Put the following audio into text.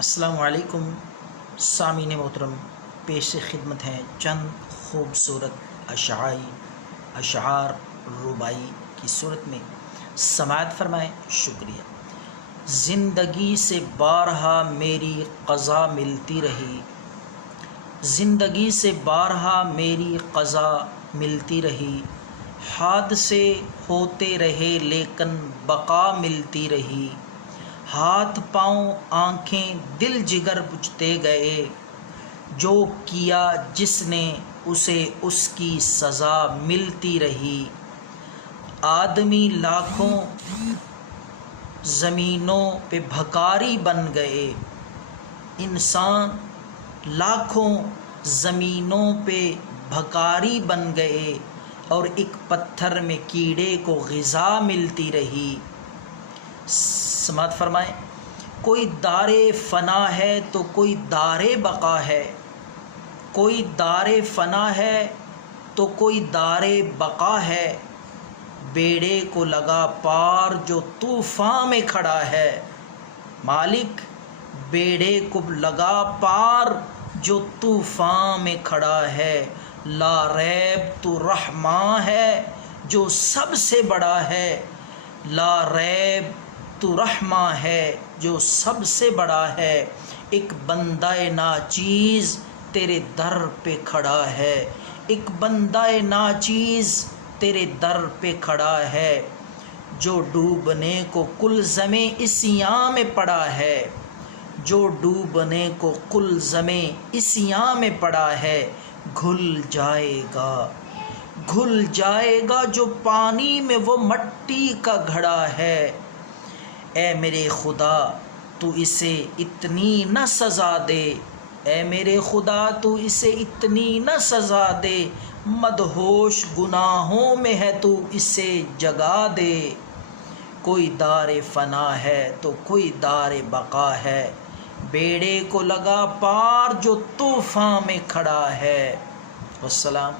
السلام علیکم سامعین محترم، پیش خدمت ہیں چند خوبصورت اشعار ربائی کی صورت میں، سماعت فرمائیں۔ شکریہ۔ زندگی سے بارہا میری قضا ملتی رہی، زندگی سے بارہا میری قضا ملتی رہی، حادثے ہوتے رہے لیکن بقا ملتی رہی، ہاتھ پاؤں آنکھیں دل جگر بجھتے گئے، جو کیا جس نے اسے اس کی سزا ملتی رہی، آدمی لاکھوں زمینوں پہ بھکاری بن گئے، انسان لاکھوں زمینوں پہ بھکاری بن گئے، اور ایک پتھر میں کیڑے کو غذا ملتی رہی۔ سماعت فرمائیں۔ کوئی دار فنا ہے تو کوئی دار بقا ہے، کوئی دار فنا ہے تو کوئی دار بقا ہے، بیڑے کو لگا پار جو طوفان میں کھڑا ہے، مالک بیڑے کو لگا پار جو طوفان میں کھڑا ہے، لا ریب تو رحماں ہے جو سب سے بڑا ہے، لا ریب تو رحماں ہے جو سب سے بڑا ہے، ایک بندہ ناچیز تیرے در پہ کھڑا ہے، ایک بندہ ناچیز تیرے در پہ کھڑا ہے، جو ڈوبنے کو کلزم عصیاں میں پڑا ہے، جو ڈوبنے کو کلزم عصیاں میں پڑا ہے، گھل جائے گا جو پانی میں وہ مٹی کا گھڑا ہے، اے میرے خدا تو اسے اتنی نہ سزا دے، اے میرے خدا تو اسے اتنی نہ سزا دے، مدہوش گناہوں میں ہے تو اسے جگا دے، کوئی دار فنا ہے تو کوئی دار بقا ہے، بیڑے کو لگا پار جو طوفان میں کھڑا ہے۔ والسلام۔